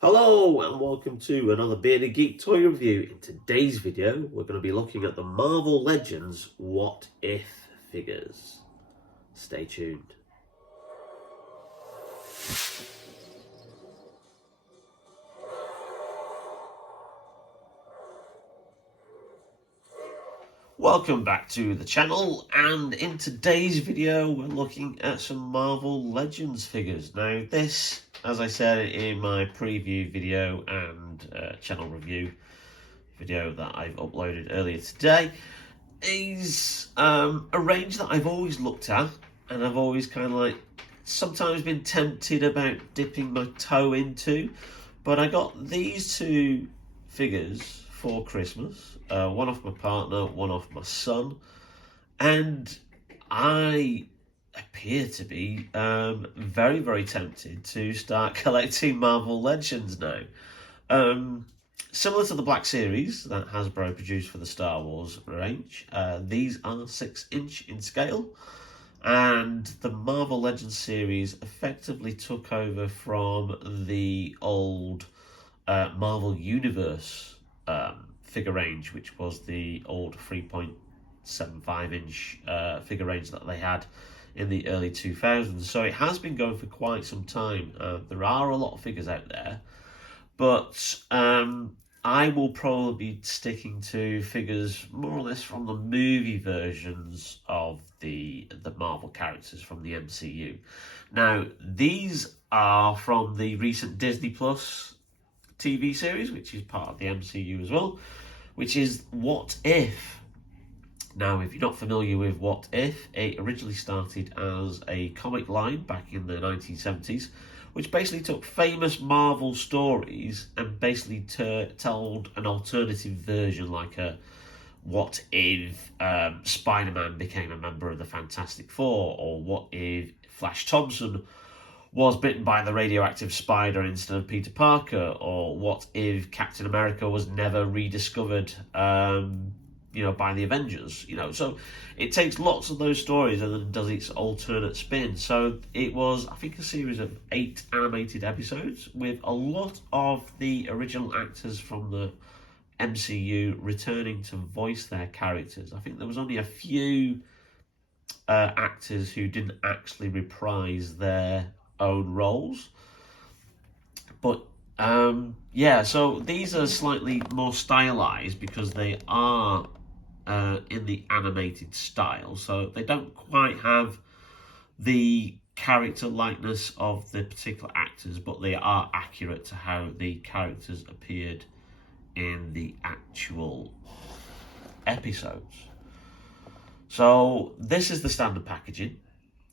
Hello and welcome to another Bearded Geek toy review. In today's video, we're going to be looking at the Marvel Legends What If figures. Stay tuned. Welcome back to the channel, and in today's video we're looking at some Marvel Legends figures. Now this, as I said in my preview video and channel review video that I've uploaded earlier today, is a range that I've always looked at, and I've always kind of like sometimes been tempted about dipping my toe into, but I got these two figures for Christmas, one off my partner, one off my son, and I appear to be very, very tempted to start collecting Marvel Legends now. Similar to the Black Series that Hasbro produced for the Star Wars range, these are 6-inch in scale, and the Marvel Legends series effectively took over from the old Marvel Universe figure range, which was the old 3.75-inch figure range that they had in the early 2000s. So it has been going for quite some time. There are a lot of figures out there, but I will probably be sticking to figures more or less from the movie versions of the Marvel characters from the MCU. Now, these are from the recent Disney Plus TV series, which is part of the MCU as well, which is What If. Now, if you're not familiar with What If, it originally started as a comic line back in the 1970s, which basically took famous Marvel stories and basically told an alternative version, like a what if Spider-Man became a member of the Fantastic Four, or what if Flash Thompson was bitten by the radioactive spider instead of Peter Parker, or what if Captain America was never rediscovered by the Avengers. So it takes lots of those stories and then does its alternate spin. So it was, I think, a series of 8 animated episodes with a lot of the original actors from the MCU returning to voice their characters. I think there was only a few actors who didn't actually reprise their own roles, but so these are slightly more stylized because they are in the animated style, so they don't quite have the character likeness of the particular actors, but they are accurate to how the characters appeared in the actual episodes. So this is the standard packaging.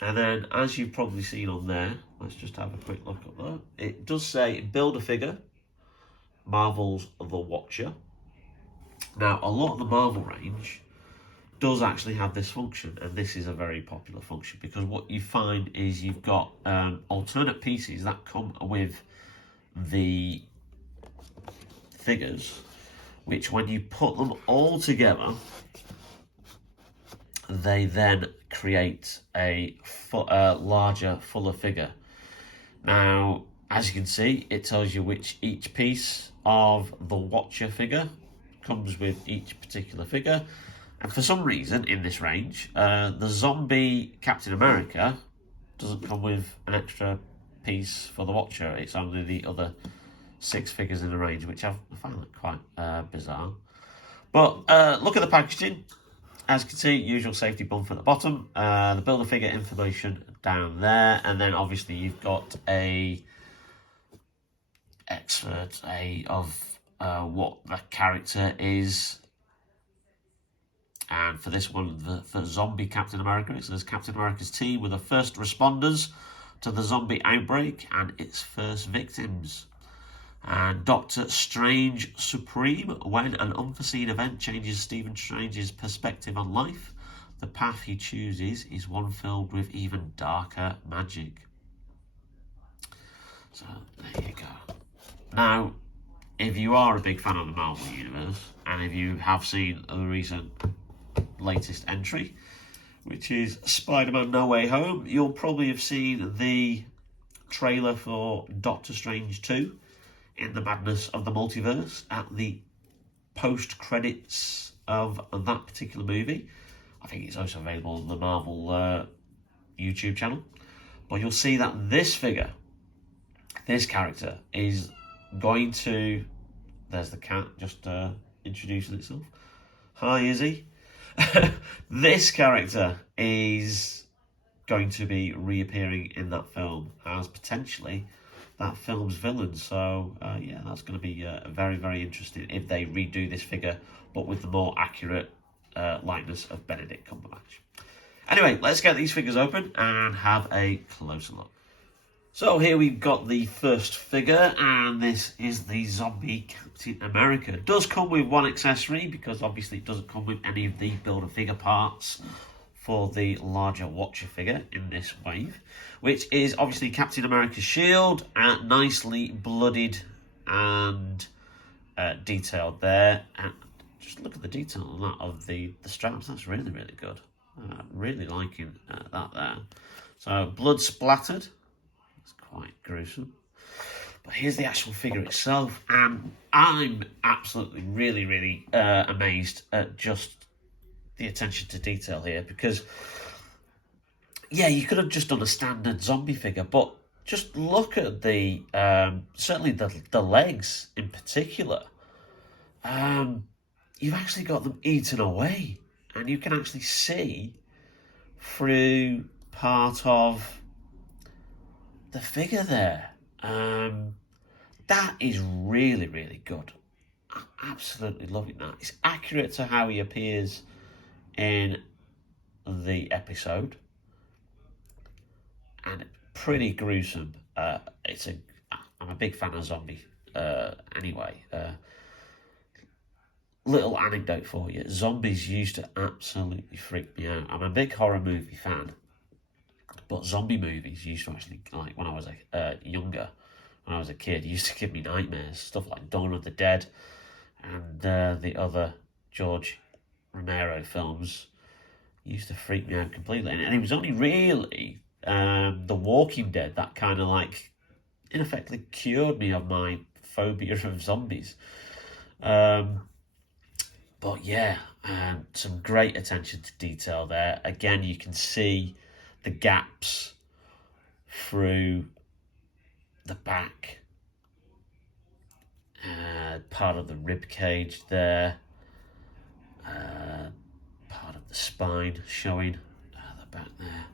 And then, as you've probably seen on there, let's just have a quick look at that. It does say build a figure, Marvel's The Watcher. Now, a lot of the Marvel range does actually have this function, and this is a very popular function because what you find is you've got alternate pieces that come with the figures, which when you put them all together, they then create a larger, fuller figure. Now, as you can see, it tells you which each piece of the Watcher figure comes with each particular figure. And for some reason, in this range, the zombie Captain America doesn't come with an extra piece for the Watcher. It's only the other 6 figures in the range, which I find quite bizarre. But look at the packaging. As you can see, usual safety bump at the bottom, the Build-A-Figure information down there, and then obviously you've got a excerpt of what the character is. And for this one, for zombie Captain America, it says Captain America's team were the first responders to the zombie outbreak and its first victims. And Doctor Strange Supreme, when an unforeseen event changes Stephen Strange's perspective on life, the path he chooses is one filled with even darker magic. So, there you go. Now, if you are a big fan of the Marvel Universe, and if you have seen the recent latest entry, which is Spider-Man No Way Home, you'll probably have seen the trailer for Doctor Strange 2. in the madness of the multiverse at the post-credits of that particular movie. I think it's also available on the Marvel YouTube channel. But you'll see that this figure, this character, is going to... There's the cat just introducing itself. Hi, Izzy. This character is going to be reappearing in that film as potentially that film's villain. So, yeah, that's going to be very, very interesting if they redo this figure, but with the more accurate likeness of Benedict Cumberbatch. Anyway, let's get these figures open and have a closer look. So here we've got the first figure, and this is the Zombie Captain America. It does come with one accessory, because obviously it doesn't come with any of the Build-A-Figure parts for the larger Watcher figure in this wave, which is obviously Captain America's shield, nicely bloodied and detailed there. And just look at the detail on that of the straps. That's really, really good. Really liking that there. So blood splattered. It's quite gruesome. But here's the actual figure itself, and I'm absolutely really, really amazed at just the attention to detail here, because yeah, you could have just done a standard zombie figure, but just look at the certainly the legs in particular. You've actually got them eaten away, and you can actually see through part of the figure there. That is really, really good. I'm absolutely loving that. It's accurate to how he appears in the episode, and pretty gruesome. I'm a big fan of zombie anyway. Little anecdote for you. Zombies used to absolutely freak me out. I'm a big horror movie fan, but zombie movies used to actually, like when I was younger, when I was a kid, used to give me nightmares. Stuff like Dawn of the Dead and the other George Romero films used to freak me out completely. And it was only really The Walking Dead that kind of like, in effect, cured me of my phobia of zombies. But yeah, some great attention to detail there. Again, you can see the gaps through the back, part of the rib cage there, part of the spine showing the back there.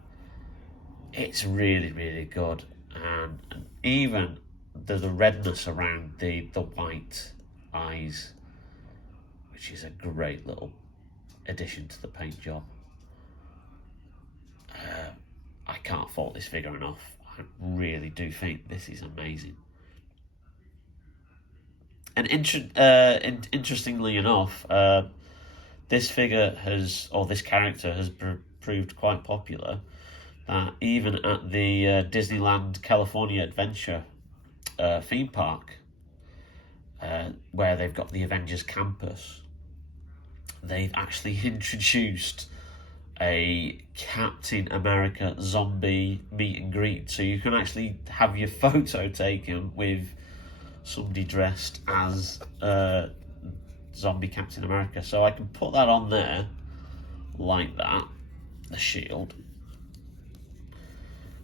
It's really, really good, and even there's a redness around the white eyes, which is a great little addition to the paint job. I can't fault this figure enough. I really do think this is amazing. And interestingly enough, this figure this character has proved quite popular. Even at the Disneyland California Adventure theme park, where they've got the Avengers campus, they've actually introduced a Captain America zombie meet and greet. So you can actually have your photo taken with somebody dressed as zombie Captain America. So I can put that on there like that, the shield.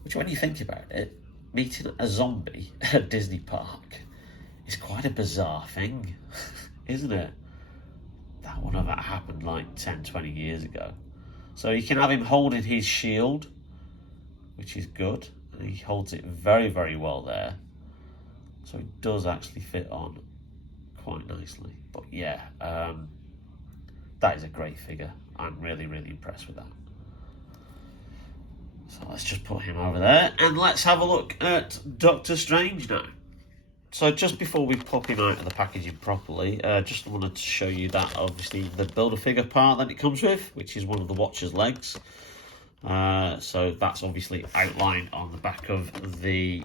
Which, when you think about it, meeting a zombie at a Disney park is quite a bizarre thing, isn't it? That would have happened like 10, 20 years ago. So you can have him holding his shield, which is good. And he holds it very, very well there. So it does actually fit on quite nicely. But yeah, that is a great figure. I'm really, really impressed with that. So let's just put him over there, and let's have a look at Doctor Strange now. So just before we pop him out of the packaging properly, just wanted to show you that obviously the Build-A-Figure part that it comes with, which is one of the Watcher's legs. So that's obviously outlined on the back of the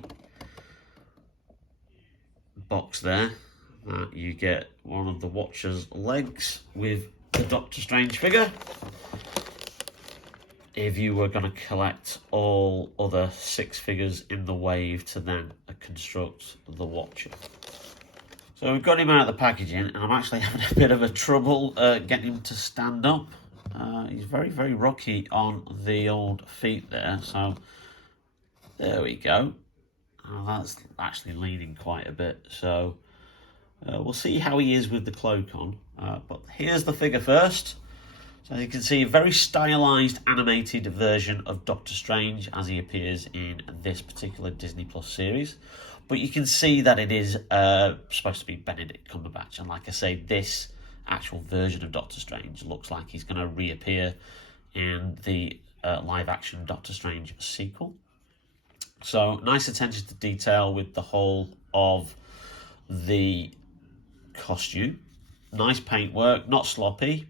box there. That you get one of the Watcher's legs with the Doctor Strange figure, if you were going to collect all other 6 figures in the wave to then construct the Watcher. So we've got him out of the packaging, and I'm actually having a bit of a trouble getting him to stand up. He's very, very rocky on the old feet there. So there we go. That's actually leaning quite a bit. So we'll see how he is with the cloak on. But here's the figure first. So you can see a very stylized animated version of Doctor Strange as he appears in this particular Disney Plus series. But you can see that it is supposed to be Benedict Cumberbatch. And like I say, this actual version of Doctor Strange looks like he's going to reappear in the live-action Doctor Strange sequel. So nice attention to detail with the whole of the costume. Nice paintwork, not sloppy.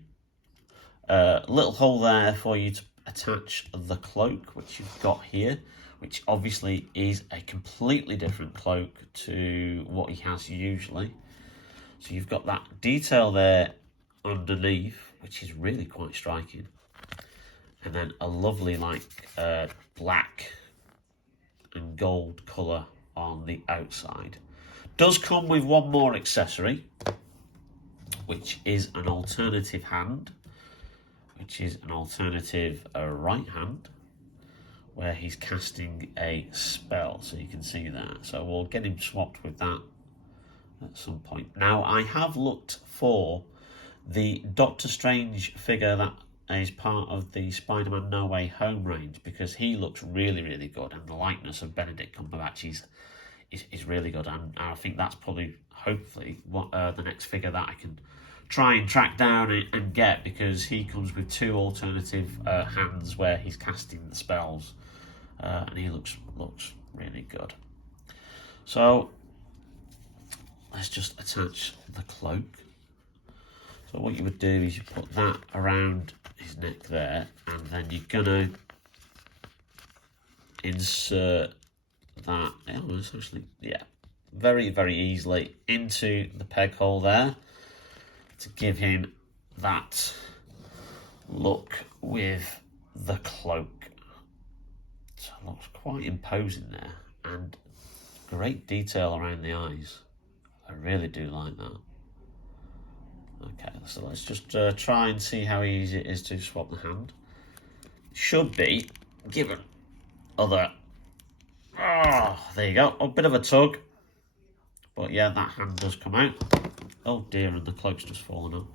Little hole there for you to attach the cloak, which you've got here, which obviously is a completely different cloak to what he has usually. So you've got that detail there underneath, which is really quite striking. And then a lovely black and gold colour on the outside. Does come with one more accessory, which is an alternative hand, which is an alternative right hand, where he's casting a spell, so you can see that. So we'll get him swapped with that at some point. Now, I have looked for the Doctor Strange figure that is part of the Spider-Man No Way Home range, because he looks really, really good, and the likeness of Benedict Cumberbatch is really good, and I think that's probably, hopefully, what the next figure that I can try and track down and get, because he comes with two alternative hands where he's casting the spells, and he looks really good. So let's just attach the cloak. So what you would do is you put that around his neck there, and then you're gonna insert that, very, very easily into the peg hole there, to give him that look with the cloak. So it looks quite imposing there, and great detail around the eyes. I really do like that. Okay, so let's just try and see how easy it is to swap the hand. Should be, given other... Oh, there you go, a bit of a tug. But yeah, that hand does come out. Oh dear, and the cloak's just fallen off.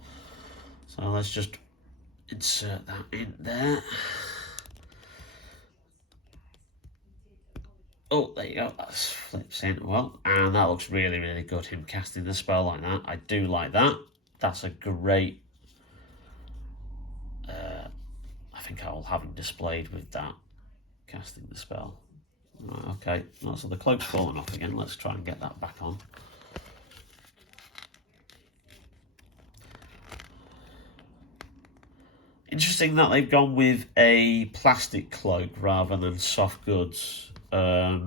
So let's just insert that in there. Oh, there you go, that flips in well. And that looks really, really good, him casting the spell like that. I do like that. That's a great... I think I will have him displayed with that, casting the spell. Right, okay, so the cloak's fallen off again. Let's try and get that back on. Interesting that they've gone with a plastic cloak rather than soft goods. I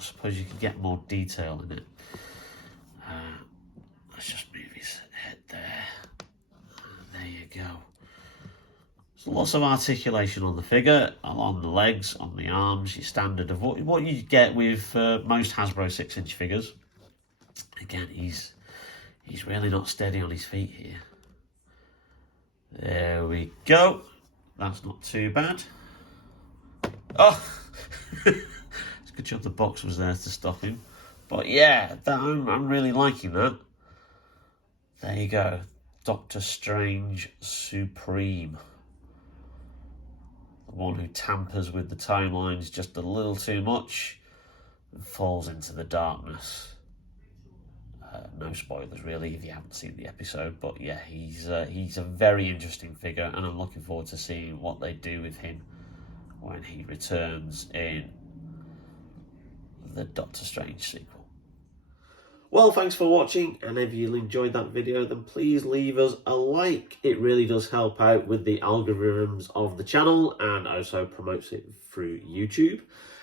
suppose you could get more detail in it. Let's just move his head there. There you go. So lots of articulation on the figure, along the legs, on the arms, your standard of what you get with most Hasbro 6-inch figures. Again, he's really not steady on his feet here. There we go. That's not too bad. Oh! It's a good job the box was there to stop him. But yeah, I'm really liking that. There you go. Doctor Strange Supreme. The one who tampers with the timelines just a little too much and falls into the darkness. No spoilers really if you haven't seen the episode, but yeah, he's a very interesting figure, and I'm looking forward to seeing what they do with him when he returns in the Doctor Strange sequel. Well, thanks for watching, and if you enjoyed that video, then please leave us a like. It really does help out with the algorithms of the channel, and also promotes it through YouTube.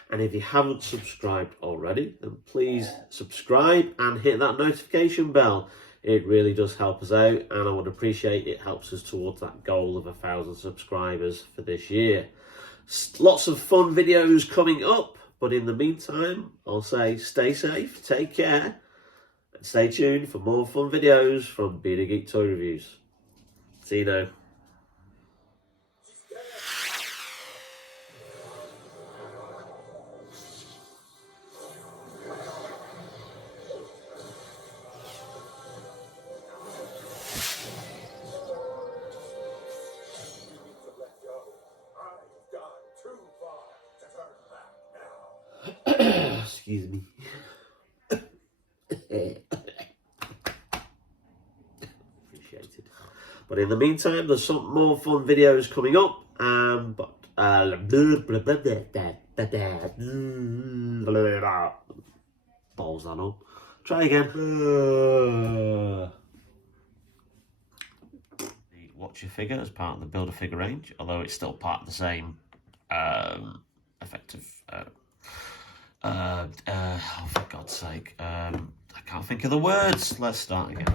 And if you haven't subscribed already, then please subscribe and hit that notification bell. It really does help us out, and I would appreciate it. Helps us towards that goal of 1,000 subscribers for this year. Lots of fun videos coming up, But in the meantime, I'll say stay safe, take care, and stay tuned for more fun videos from Being a Geek Toy Reviews. See you now. Excuse me. Appreciated. But in the meantime, there's some more fun videos coming up. Balls that up. Try again. Watch your figure as part of the Build-A-Figure range, although it's still part of the same effective. Oh, for God's sake, I can't think of the words. Let's start again.